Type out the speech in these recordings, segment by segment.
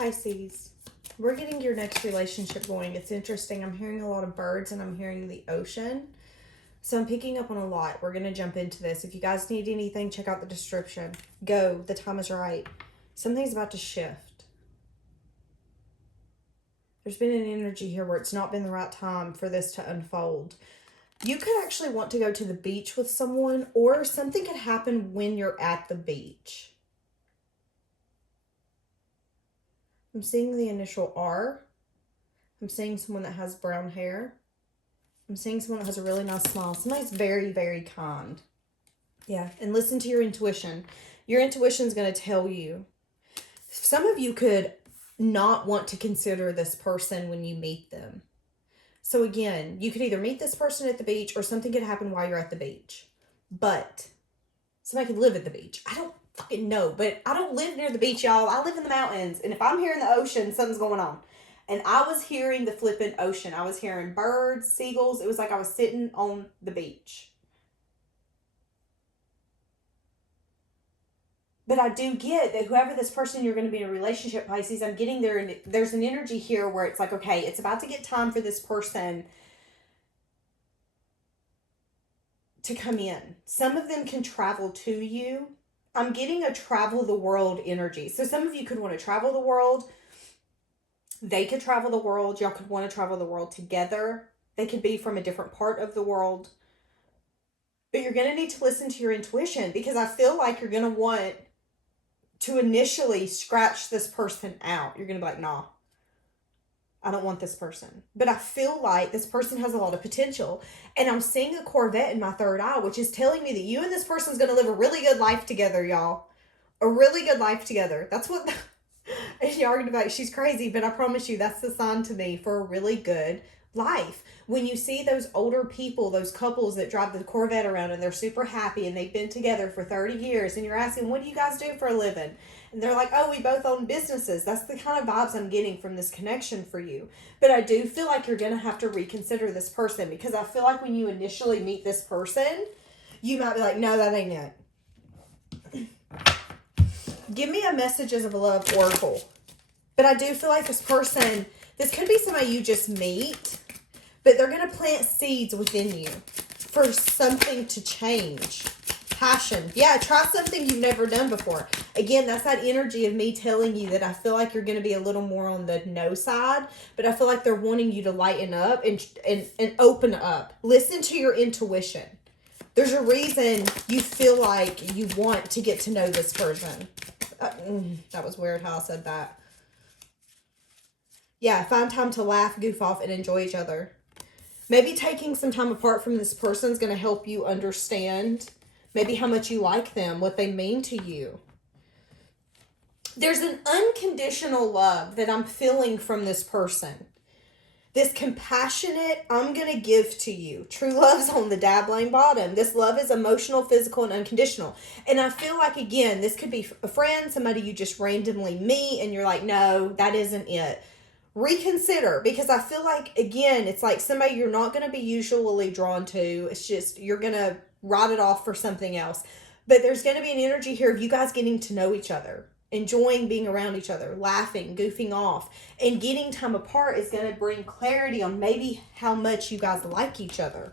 Pisces, we're getting your next relationship going. It's interesting. I'm hearing a lot of birds and I'm hearing the ocean. So I'm picking up on a lot. We're going to jump into this. If you guys need anything, check out the description. Go. The time is right. Something's about to shift. There's been an energy here where it's not been the right time for this to unfold. You could actually want to go to the beach with someone, or something could happen when you're at the beach. I'm seeing the initial R. I'm seeing someone that has brown hair. I'm seeing someone that has a really nice smile. Somebody's very, very kind. Yeah, and listen to your intuition. Your intuition is going to tell you. Some of you could not want to consider this person when you meet them. So again, you could either meet this person at the beach or something could happen while you're at the beach. But somebody could live at the beach. I don't fucking know, but I don't live near the beach, y'all. I live in the mountains. And if I'm hearing the ocean, something's going on. And I was hearing the flippant ocean. I was hearing birds, seagulls. It was like I was sitting on the beach. But I do get that whoever this person you're going to be in a relationship, Pisces, I'm getting there. And there's an energy here where it's like, okay, it's about to get time for this person to come in. Some of them can travel to you. I'm getting a travel the world energy. So some of you could want to travel the world. They could travel the world. Y'all could want to travel the world together. They could be from a different part of the world. But you're going to need to listen to your intuition, because I feel like you're going to want to initially scratch this person out. You're going to be like, nah, I don't want this person. But I feel like this person has a lot of potential. And I'm seeing a Corvette in my third eye, which is telling me that you and this person's going to live a really good life together, y'all. A really good life together. That's what... And y'all are going to be like, she's crazy. But I promise you, that's the sign to me for a really good life. When you see those older people, those couples that drive the Corvette around and they're super happy and they've been together for 30 years and you're asking, what do you guys do for a living? And they're like, oh, we both own businesses. That's the kind of vibes I'm getting from this connection for you. But I do feel like you're going to have to reconsider this person, because I feel like when you initially meet this person, you might be like, no, that ain't it. Give me a messages of love oracle. But I do feel like this person, this could be somebody you just meet, but they're going to plant seeds within you for something to change. Passion. Yeah, try something you've never done before. Again, that's that energy of me telling you that I feel like you're going to be a little more on the no side, but I feel like they're wanting you to lighten up and open up. Listen to your intuition. There's a reason you feel like you want to get to know this person. That was weird how I said that. Yeah, find time to laugh, goof off, and enjoy each other. Maybe taking some time apart from this person is going to help you understand maybe how much you like them, what they mean to you. There's an unconditional love that I'm feeling from this person. This compassionate, I'm going to give to you. True love's on the dabbling bottom. This love is emotional, physical, and unconditional. And I feel like, again, this could be a friend, somebody you just randomly meet, and you're like, no, that isn't it. Reconsider, because I feel like, again, it's like somebody you're not going to be usually drawn to. It's just, you're going to write it off for something else. But there's going to be an energy here of you guys getting to know each other. Enjoying being around each other, laughing, goofing off, and getting time apart is going to bring clarity on maybe how much you guys like each other.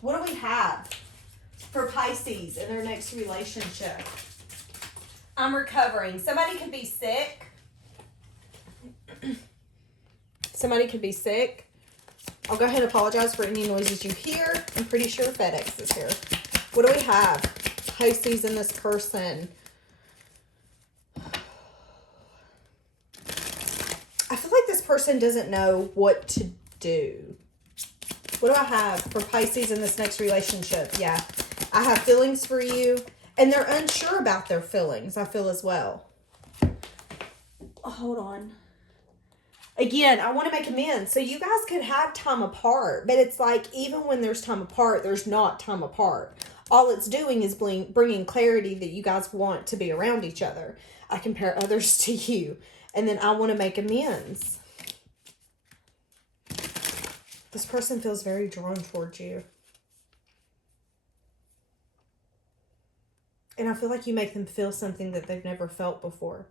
What do we have for Pisces in their next relationship? I'm recovering. Somebody could be sick. Somebody could be sick. I'll go ahead and apologize for any noises you hear. I'm pretty sure FedEx is here. What do we have? Pisces and this person. I feel like this person doesn't know what to do. What do I have for Pisces in this next relationship? Yeah, I have feelings for you. And they're unsure about their feelings, I feel, as well. Oh, hold on. Again, I want to make amends. So you guys could have time apart. But it's like, even when there's time apart, there's not time apart. All it's doing is bringing clarity that you guys want to be around each other. I compare others to you. And then I want to make amends. This person feels very drawn towards you. And I feel like you make them feel something that they've never felt before.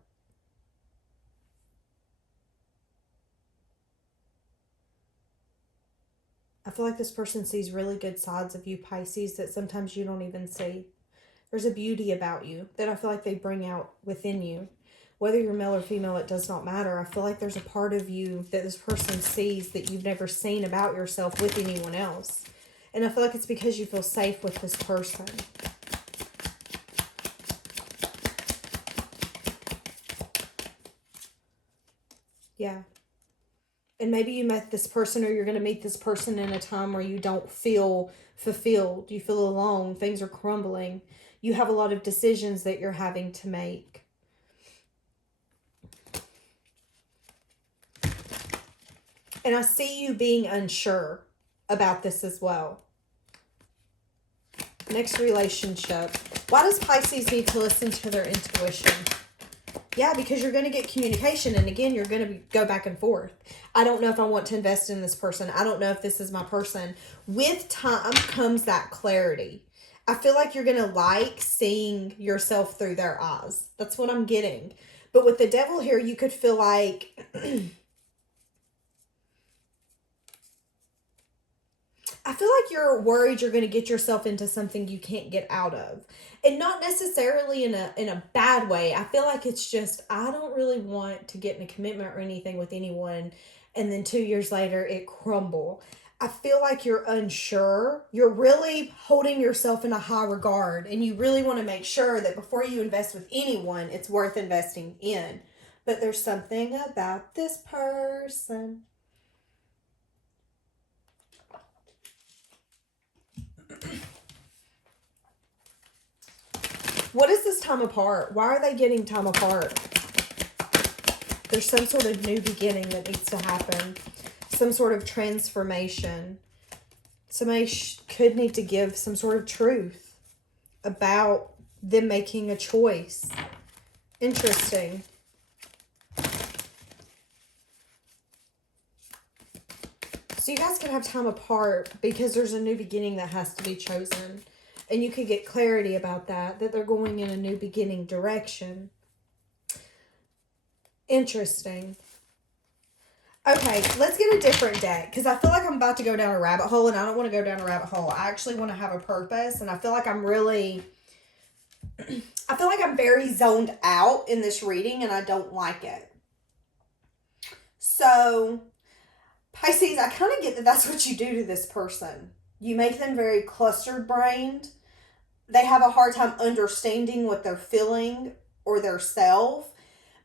feel like this person sees really good sides of you, Pisces, that sometimes you don't even see. There's a beauty about you that I feel like they bring out within you. Whether you're male or female, it does not matter. I feel like there's a part of you that this person sees that you've never seen about yourself with anyone else. And I feel like it's because you feel safe with this person. Yeah. And maybe you met this person, or you're going to meet this person in a time where you don't feel fulfilled. You feel alone. Things are crumbling. You have a lot of decisions that you're having to make. And I see you being unsure about this as well. Next relationship. Why does Pisces need to listen to their intuition? Yeah, because you're going to get communication. And again, you're going to go back and forth. I don't know if I want to invest in this person. I don't know if this is my person. With time comes that clarity. I feel like you're going to like seeing yourself through their eyes. That's what I'm getting. But with the devil here, you could feel like... I feel like you're worried you're going to get yourself into something you can't get out of. And not necessarily in a bad way. I feel like it's just, I don't really want to get in a commitment or anything with anyone, and then 2 years later it crumble. I feel like you're unsure. You're really holding yourself in a high regard, and you really want to make sure that before you invest with anyone, it's worth investing in. But there's something about this person. What is this time apart? Why are they getting time apart? There's some sort of new beginning that needs to happen. Some sort of transformation. Somebody could need to give some sort of truth about them making a choice. Interesting. So you guys can have time apart because there's a new beginning that has to be chosen. And you could get clarity about that they're going in a new beginning direction. Interesting. Okay, let's get a different deck, because I feel like I'm about to go down a rabbit hole, and I don't want to go down a rabbit hole. I actually want to have a purpose, and I feel like I'm very zoned out in this reading, and I don't like it. So, Pisces, I kind of get that that's what you do to this person. You make them very clustered brained. They have a hard time understanding what they're feeling or their self.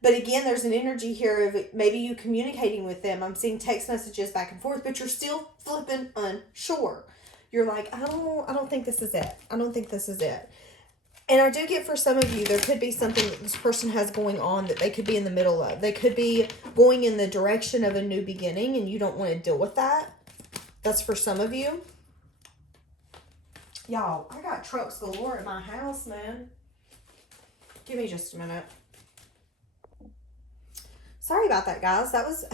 But again, there's an energy here of maybe you communicating with them. I'm seeing text messages back and forth, but you're still flipping unsure. You're like, I don't think this is it. I don't think this is it. And I do get for some of you, there could be something that this person has going on that they could be in the middle of. They could be going in the direction of a new beginning, and you don't want to deal with that. That's for some of you. Y'all, I got trucks galore at my house, man. Give me just a minute. Sorry about that, guys. That was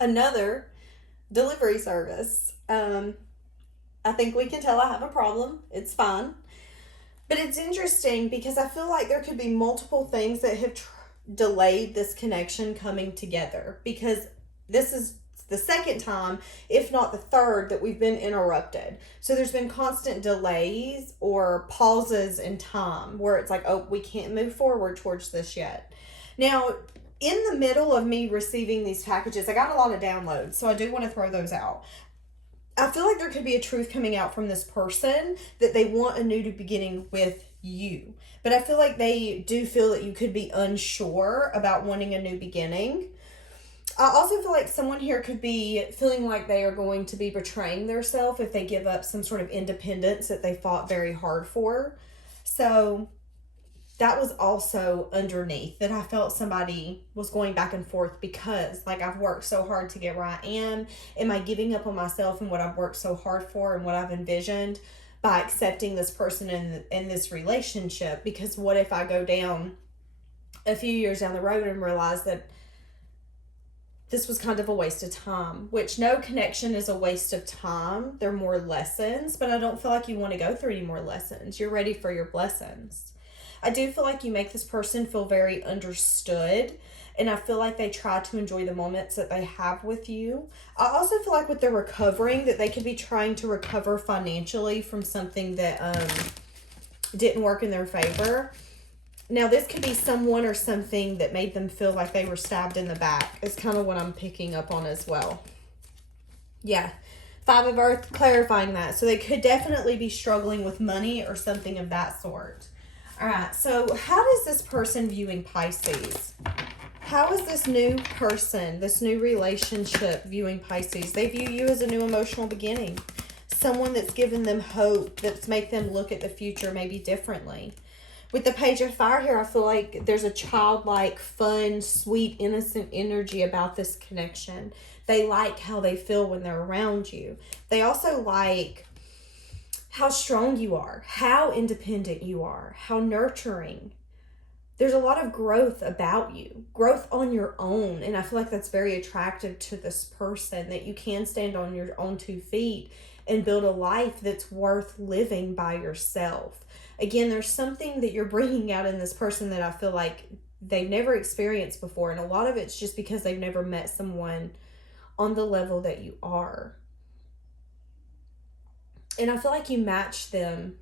another delivery service. I think we can tell I have a problem. It's fine. But it's interesting because I feel like there could be multiple things that have delayed this connection coming together. Because this is the second time, if not the third, that we've been interrupted. So there's been constant delays or pauses in time where it's like, oh, we can't move forward towards this yet. Now, in the middle of me receiving these packages, I got a lot of downloads, so I do want to throw those out. I feel like there could be a truth coming out from this person that they want a new beginning with you. But I feel like they do feel that you could be unsure about wanting a new beginning. I also feel like someone here could be feeling like they are going to be betraying themselves if they give up some sort of independence that they fought very hard for. So that was also underneath, that I felt somebody was going back and forth because, like, I've worked so hard to get where I am. Am I giving up on myself and what I've worked so hard for and what I've envisioned by accepting this person in this relationship? Because what if I go down a few years down the road and realize that this was kind of a waste of time, which no connection is a waste of time. They're more lessons, but I don't feel like you want to go through any more lessons. You're ready for your blessings. I do feel like you make this person feel very understood. And I feel like they try to enjoy the moments that they have with you. I also feel like with their recovering, that they could be trying to recover financially from something that didn't work in their favor. Now, this could be someone or something that made them feel like they were stabbed in the back. Is kind of what I'm picking up on as well. Yeah. Five of Earth, clarifying that. So they could definitely be struggling with money or something of that sort. All right. So how is this person viewing Pisces? How is this new person, this new relationship viewing Pisces? They view you as a new emotional beginning. Someone that's given them hope, that's make them look at the future maybe differently. With the Page of Fire here, I feel like there's a childlike, fun, sweet, innocent energy about this connection. They like how they feel when they're around you. They also like how strong you are, how independent you are, how nurturing. There's a lot of growth about you, growth on your own. And I feel like that's very attractive to this person, that you can stand on your own 2 feet and build a life that's worth living by yourself. Again, there's something that you're bringing out in this person that I feel like they've never experienced before. And a lot of it's just because they've never met someone on the level that you are. And I feel like you match them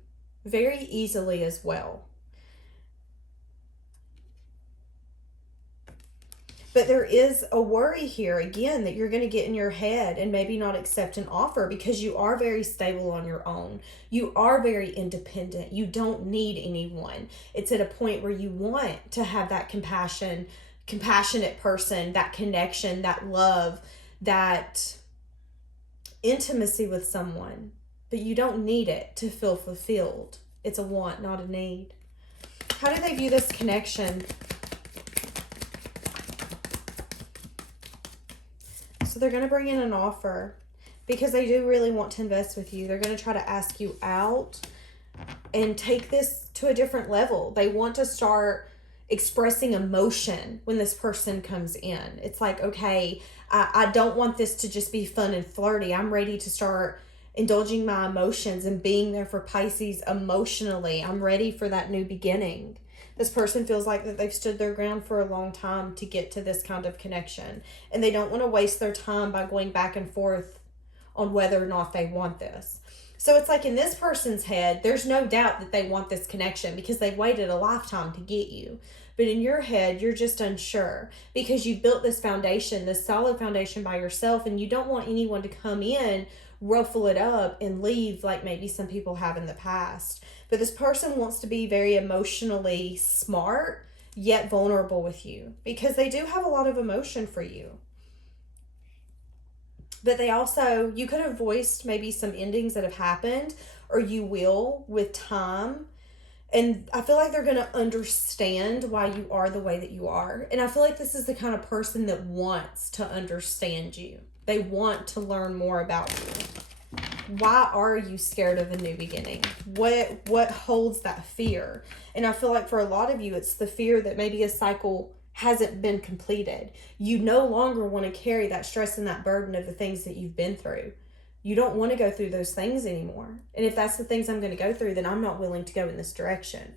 very easily as well. But there is a worry here, again, that you're going to get in your head and maybe not accept an offer because you are very stable on your own. You are very independent. You don't need anyone. It's at a point where you want to have that compassionate person, that connection, that love, that intimacy with someone. But you don't need it to feel fulfilled. It's a want, not a need. How do they view this connection? So they're going to bring in an offer because they do really want to invest with you. They're going to try to ask you out and take this to a different level. They want to start expressing emotion when this person comes in. It's like, okay, I don't want this to just be fun and flirty. I'm ready to start indulging my emotions and being there for Pisces emotionally. I'm ready for that new beginning. This person feels like that they've stood their ground for a long time to get to this kind of connection. And they don't want to waste their time by going back and forth on whether or not they want this. So it's like in this person's head, there's no doubt that they want this connection because they've waited a lifetime to get you. But in your head, you're just unsure because you built this foundation, this solid foundation by yourself, and you don't want anyone to come in, ruffle it up, and leave like maybe some people have in the past. But this person wants to be very emotionally smart, yet vulnerable with you because they do have a lot of emotion for you. But they also, you could have voiced maybe some endings that have happened, or you will with time. And I feel like they're going to understand why you are the way that you are. And I feel like this is the kind of person that wants to understand you. They want to learn more about you. Why are you scared of a new beginning? What holds that fear? And I feel like for a lot of you, it's the fear that maybe a cycle hasn't been completed. You no longer want to carry that stress and that burden of the things that you've been through. You don't want to go through those things anymore. And if that's the things I'm going to go through, then I'm not willing to go in this direction.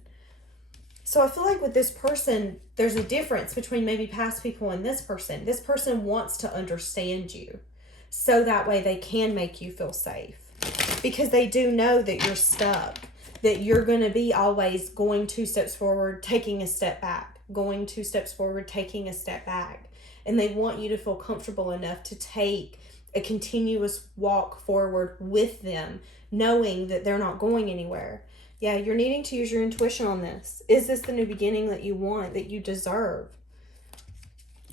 So I feel like with this person, there's a difference between maybe past people and this person. This person wants to understand you so that way they can make you feel safe. Because they do know that you're stuck, that you're going to be always going 2 steps forward, taking a step back, going 2 steps forward, taking a step back. And they want you to feel comfortable enough to take a continuous walk forward with them, knowing that they're not going anywhere. Yeah, you're needing to use your intuition on this. Is this the new beginning that you want, that you deserve?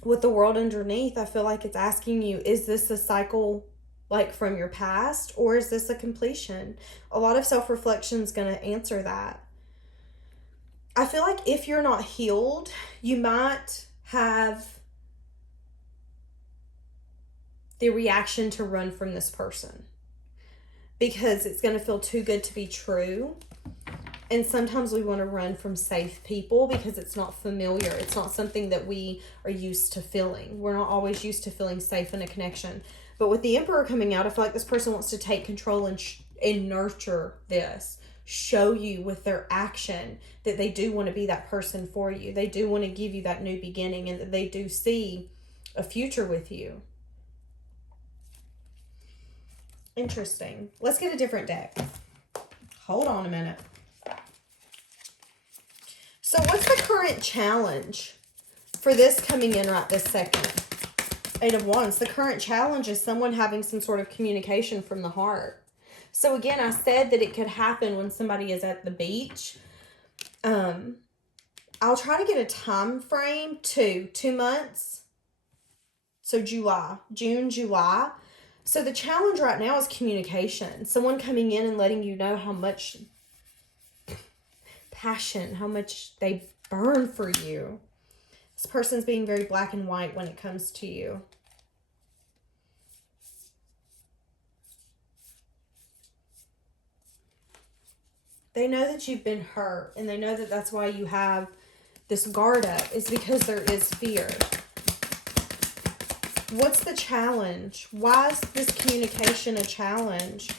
With the world underneath, I feel like it's asking you, is this a cycle like from your past, or is this a completion? A lot of self-reflection is going to answer that. I feel like if you're not healed, you might have the reaction to run from this person because it's going to feel too good to be true. And sometimes we want to run from safe people because it's not familiar. It's not something that we are used to feeling. We're not always used to feeling safe in a connection. But with the Emperor coming out, I feel like this person wants to take control and nurture this. show you with their action that they do want to be that person for you. They do want to give you that new beginning, and that they do see a future with you. Interesting. Let's get a different deck. Hold on a minute. So what's the current challenge for this coming in right this second? 8 of Wands. The current challenge is someone having some sort of communication from the heart. So again, I said that it could happen when somebody is at the beach. I'll try to get a time frame. 2 months. So June, July. So the challenge right now is communication. Someone coming in and letting you know how much passion, how much they burn for you. This person's being very black and white when it comes to you. They know that you've been hurt, and they know that that's why you have this guard up. It's because there is fear. What's the challenge? Why is this communication a challenge?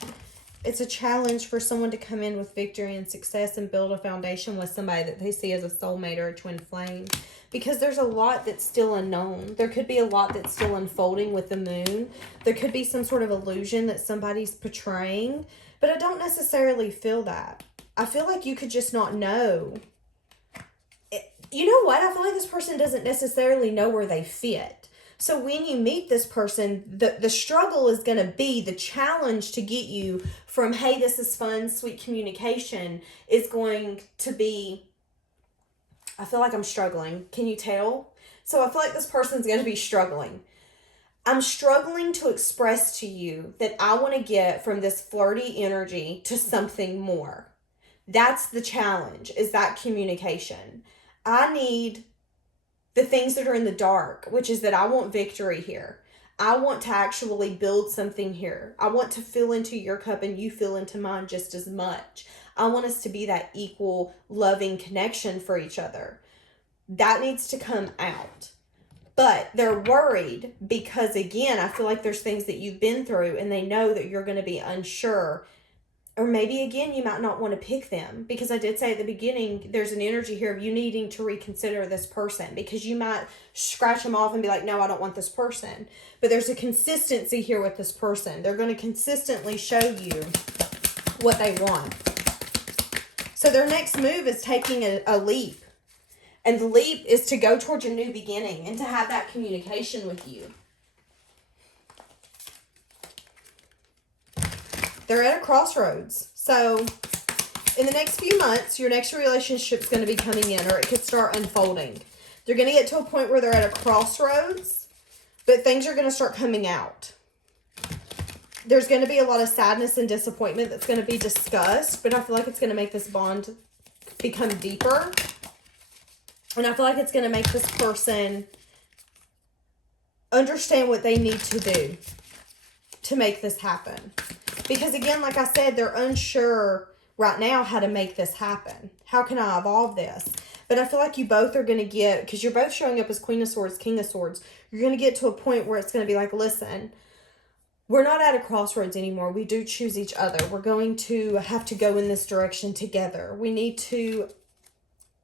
It's a challenge for someone to come in with victory and success and build a foundation with somebody that they see as a soulmate or a twin flame. Because there's a lot that's still unknown. There could be a lot that's still unfolding with the moon. There could be some sort of illusion that somebody's portraying. But I don't necessarily feel that. I feel like you could just not know. You know what? I feel like this person doesn't necessarily know where they fit. So when you meet this person, the struggle is going to be, the challenge to get you from, hey, this is fun, sweet communication, is going to be, I feel like I'm struggling. Can you tell? So I feel like this person's going to be struggling. I'm struggling to express to you that I want to get from this flirty energy to something more. That's the challenge, is that communication. I need the things that are in the dark, which is that I want victory here. I want to actually build something here. I want to fill into your cup and you fill into mine just as much. I want us to be that equal, loving connection for each other. That needs to come out. But they're worried because, again, I feel like there's things that you've been through and they know that you're going to be unsure. Or maybe, again, you might not want to pick them, because I did say at the beginning, there's an energy here of you needing to reconsider this person, because you might scratch them off and be like, no, I don't want this person. But there's a consistency here with this person. They're going to consistently show you what they want. So their next move is taking a leap. And the leap is to go towards a new beginning and to have that communication with you. They're at a crossroads. So in the next few months, your next relationship is going to be coming in, or it could start unfolding. They're going to get to a point where they're at a crossroads, but things are going to start coming out. There's going to be a lot of sadness and disappointment that's going to be discussed, but I feel like it's going to make this bond become deeper. And I feel like it's going to make this person understand what they need to do to make this happen. Because again, like I said, they're unsure right now how to make this happen. How can I evolve this? But I feel like you both are going to get, because you're both showing up as Queen of Swords, King of Swords, you're going to get to a point where it's going to be like, listen, we're not at a crossroads anymore. We do choose each other. We're going to have to go in this direction together. We need to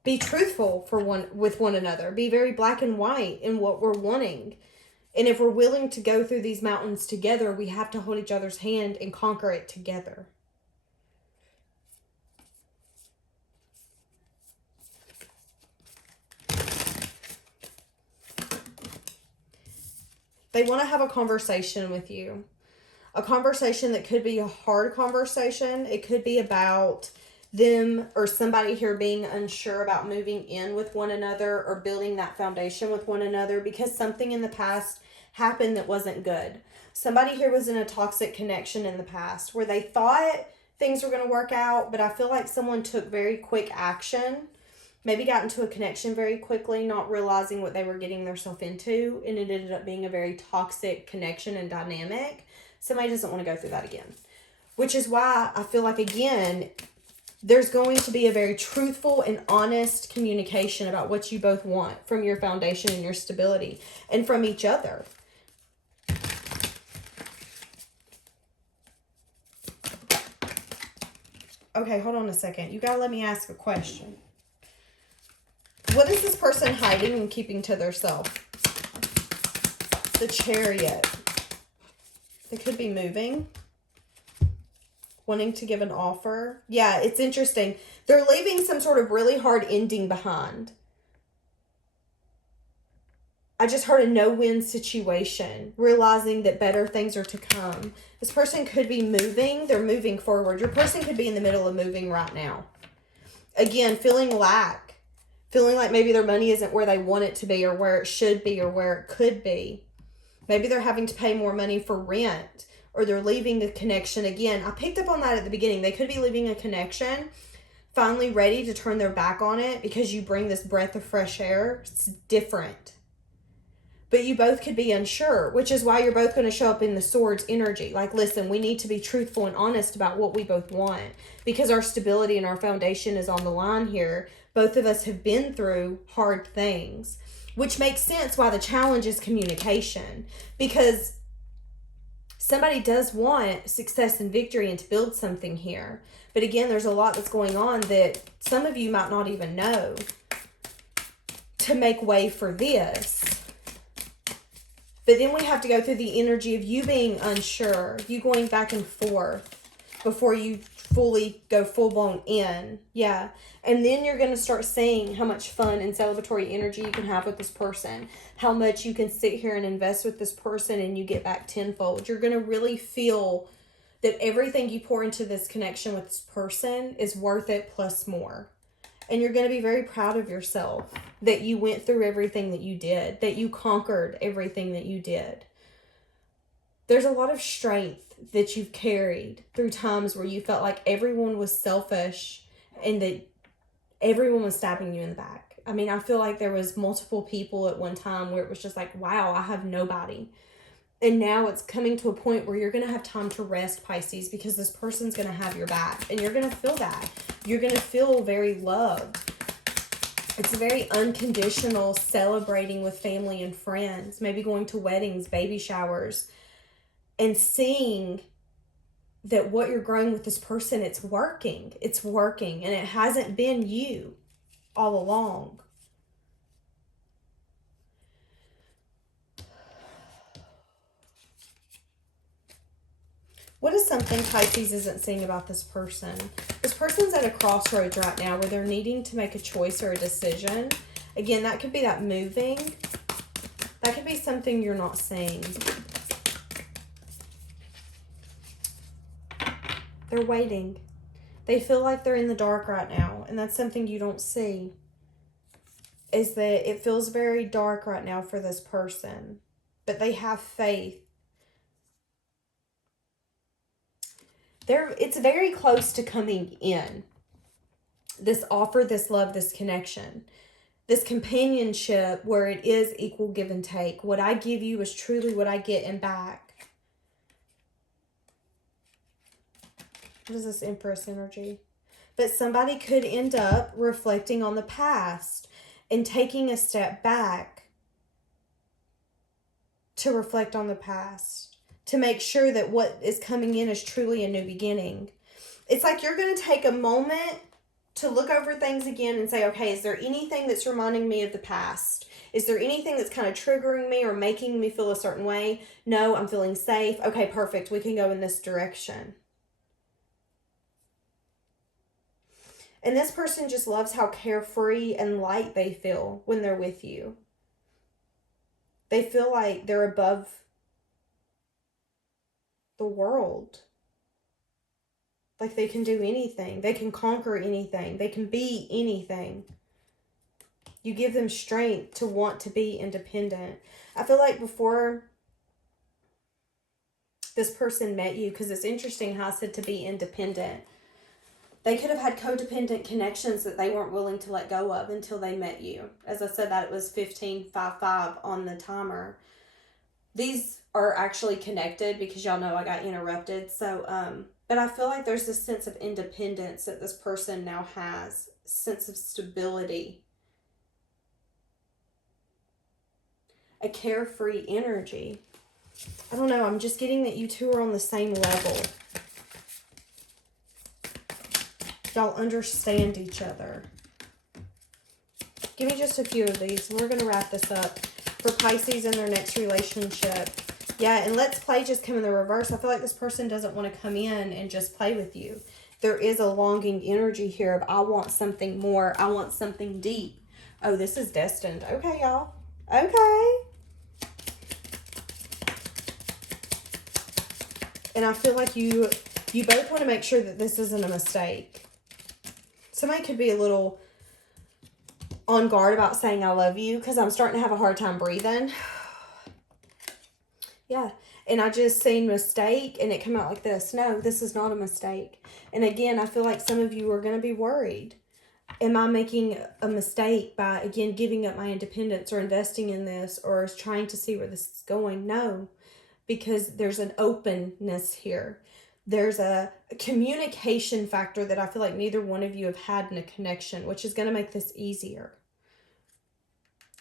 be truthful with one another. Be very black and white in what we're wanting. And if we're willing to go through these mountains together, we have to hold each other's hand and conquer it together. They want to have a conversation with you. A conversation that could be a hard conversation. It could be about them or somebody here being unsure about moving in with one another or building that foundation with one another because something in the past happened that wasn't good. Somebody here was in a toxic connection in the past where they thought things were going to work out, but I feel like someone took very quick action, maybe got into a connection very quickly, not realizing what they were getting themselves into, and it ended up being a very toxic connection and dynamic. Somebody doesn't want to go through that again, which is why I feel like, again, there's going to be a very truthful and honest communication about what you both want from your foundation and your stability and from each other. Okay, hold on a second. You gotta let me ask a question. What is this person hiding and keeping to themselves? The Chariot. They could be moving. Wanting to give an offer. Yeah, it's interesting. They're leaving some sort of really hard ending behind. I just heard a no-win situation, realizing that better things are to come. This person could be moving. They're moving forward. Your person could be in the middle of moving right now. Again, feeling lack. Feeling like maybe their money isn't where they want it to be or where it should be or where it could be. Maybe they're having to pay more money for rent or they're leaving a connection. Again, I picked up on that at the beginning. They could be leaving a connection, finally ready to turn their back on it because you bring this breath of fresh air. It's different. But you both could be unsure, which is why you're both going to show up in the Swords energy. Like, listen, we need to be truthful and honest about what we both want because our stability and our foundation is on the line here. Both of us have been through hard things, which makes sense why the challenge is communication, because somebody does want success and victory and to build something here. But again, there's a lot that's going on that some of you might not even know to make way for this. But then we have to go through the energy of you being unsure, you going back and forth before you fully go full-blown in. Yeah. And then you're going to start seeing how much fun and celebratory energy you can have with this person. How much you can sit here and invest with this person and you get back tenfold. You're going to really feel that everything you pour into this connection with this person is worth it plus more. And you're going to be very proud of yourself that you went through everything that you did, that you conquered everything that you did. There's a lot of strength that you've carried through times where you felt like everyone was selfish and that everyone was stabbing you in the back. I mean, I feel like there was multiple people at one time where it was just like, wow, I have nobody. And now it's coming to a point where you're going to have time to rest, Pisces, because this person's going to have your back. And you're going to feel that. You're going to feel very loved. It's very unconditional celebrating with family and friends. Maybe going to weddings, baby showers. And seeing that what you're growing with this person, it's working. It's working. And it hasn't been you all along. What is something Pisces isn't seeing about this person? This person's at a crossroads right now where they're needing to make a choice or a decision. Again, that could be that moving. That could be something you're not seeing. They're waiting. They feel like they're in the dark right now, and that's something you don't see. Is that it feels very dark right now for this person, but they have faith. It's very close to coming in. This offer, this love, this connection, this companionship where it is equal give and take. What I give you is truly what I get in back. What is this Empress energy? But somebody could end up reflecting on the past and taking a step back to reflect on the past, to make sure that what is coming in is truly a new beginning. It's like you're going to take a moment to look over things again and say, okay, is there anything that's reminding me of the past? Is there anything that's kind of triggering me or making me feel a certain way? No, I'm feeling safe. Okay, perfect. We can go in this direction. And this person just loves how carefree and light they feel when they're with you. They feel like they're above the world. Like they can do anything. They can conquer anything. They can be anything. You give them strength to want to be independent. I feel like before this person met you, because it's interesting how I said to be independent, they could have had codependent connections that they weren't willing to let go of until they met you. As I said, that it was 15:55 on the timer. These are actually connected because y'all know I got interrupted. So, but I feel like there's this sense of independence that this person now has, sense of stability, a carefree energy. I don't know. I'm just getting that you two are on the same level. Y'all understand each other. Give me just a few of these, and we're going to wrap this up. For Pisces in their next relationship. Yeah, and let's play just come in the reverse. I feel like this person doesn't want to come in and just play with you. There is a longing energy here of I want something more. I want something deep. Oh, this is destined. Okay, y'all. Okay. And I feel like you both want to make sure that this isn't a mistake. Somebody could be a little on guard about saying I love you because I'm starting to have a hard time breathing. Yeah. And I just seen mistake and it come out like this. No, this is not a mistake. And again, I feel like some of you are going to be worried. Am I making a mistake by, again, giving up my independence or investing in this or trying to see where this is going? No, because there's an openness here. There's a communication factor that I feel like neither one of you have had in a connection, which is going to make this easier.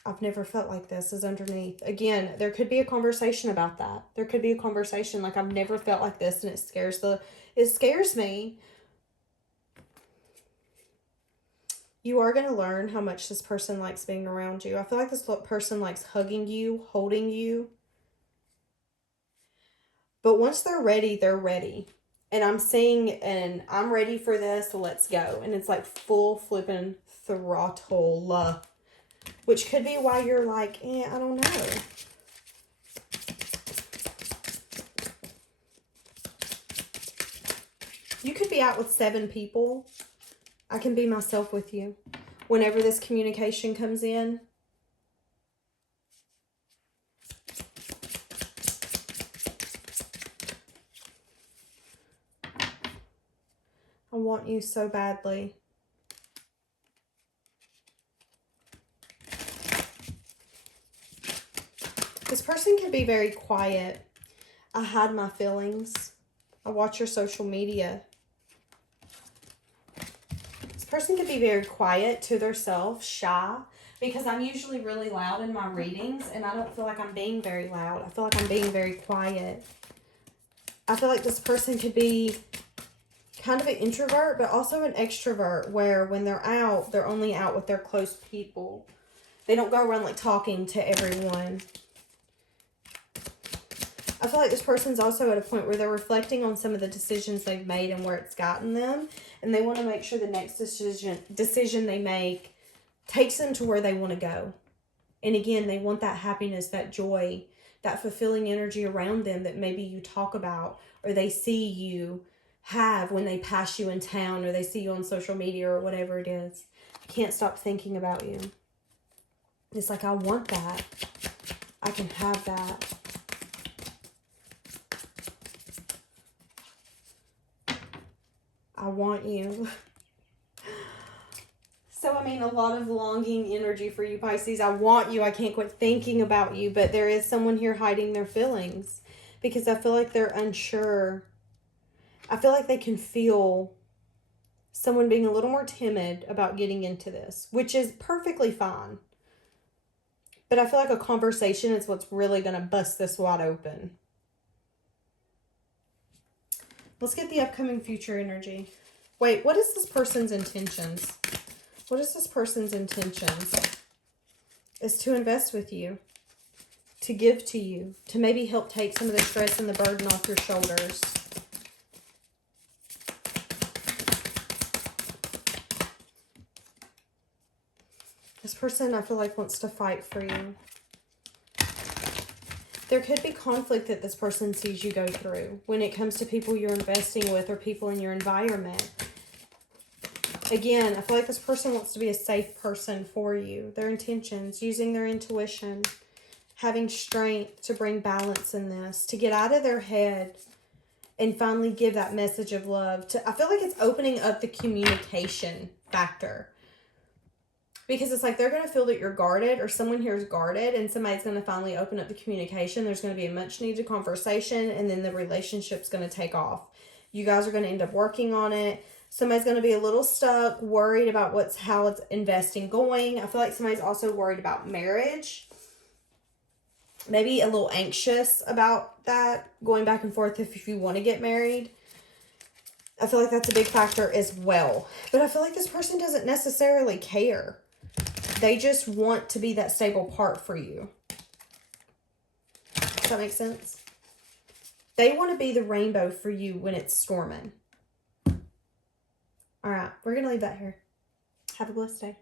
I've never felt like this is underneath. Again, there could be a conversation about that. There could be a conversation like I've never felt like this and it scares me. You are going to learn how much this person likes being around you. I feel like this person likes hugging you, holding you. But once they're ready, they're ready. And I'm seeing, and I'm ready for this, so let's go. And it's like full flipping throttle. Which could be why you're like, I don't know. You could be out with 7 people. I can be myself with you. Whenever this communication comes in. I want you so badly. This person can be very quiet. I hide my feelings. I watch your social media. This person can be very quiet to themselves, shy, because I'm usually really loud in my readings, and I don't feel like I'm being very loud. I feel like I'm being very quiet. I feel like this person could be kind of an introvert, but also an extrovert, where when they're out, they're only out with their close people. They don't go around like talking to everyone. I feel like this person's also at a point where they're reflecting on some of the decisions they've made and where it's gotten them. And they want to make sure the next decision they make takes them to where they want to go. And again, they want that happiness, that joy, that fulfilling energy around them that maybe you talk about or they see you have when they pass you in town or they see you on social media or whatever it is. I can't stop thinking about you. It's like, I want that. I can have that. I want you. So, I mean, a lot of longing energy for you, Pisces. I want you. I can't quit thinking about you. But there is someone here hiding their feelings because I feel like they're unsure. I feel like they can feel someone being a little more timid about getting into this, which is perfectly fine. But I feel like a conversation is what's really going to bust this wide open. Let's get the upcoming future energy. Wait, what is this person's intentions? What is this person's intentions? Is to invest with you, to give to you, to maybe help take some of the stress and the burden off your shoulders. This person, I feel like, wants to fight for you. There could be conflict that this person sees you go through when it comes to people you're investing with or people in your environment. Again, I feel like this person wants to be a safe person for you. Their intentions, using their intuition, having strength to bring balance in this, to get out of their head and finally give that message of love. I feel like it's opening up the communication factor. Because it's like they're going to feel that you're guarded or someone here is guarded and somebody's going to finally open up the communication. There's going to be a much needed conversation and then the relationship's going to take off. You guys are going to end up working on it. Somebody's going to be a little stuck, worried about how it's investing going. I feel like somebody's also worried about marriage. Maybe a little anxious about that, going back and forth if you want to get married. I feel like that's a big factor as well. But I feel like this person doesn't necessarily care. They just want to be that stable part for you. Does that make sense? They want to be the rainbow for you when it's storming. All right, we're going to leave that here. Have a blessed day.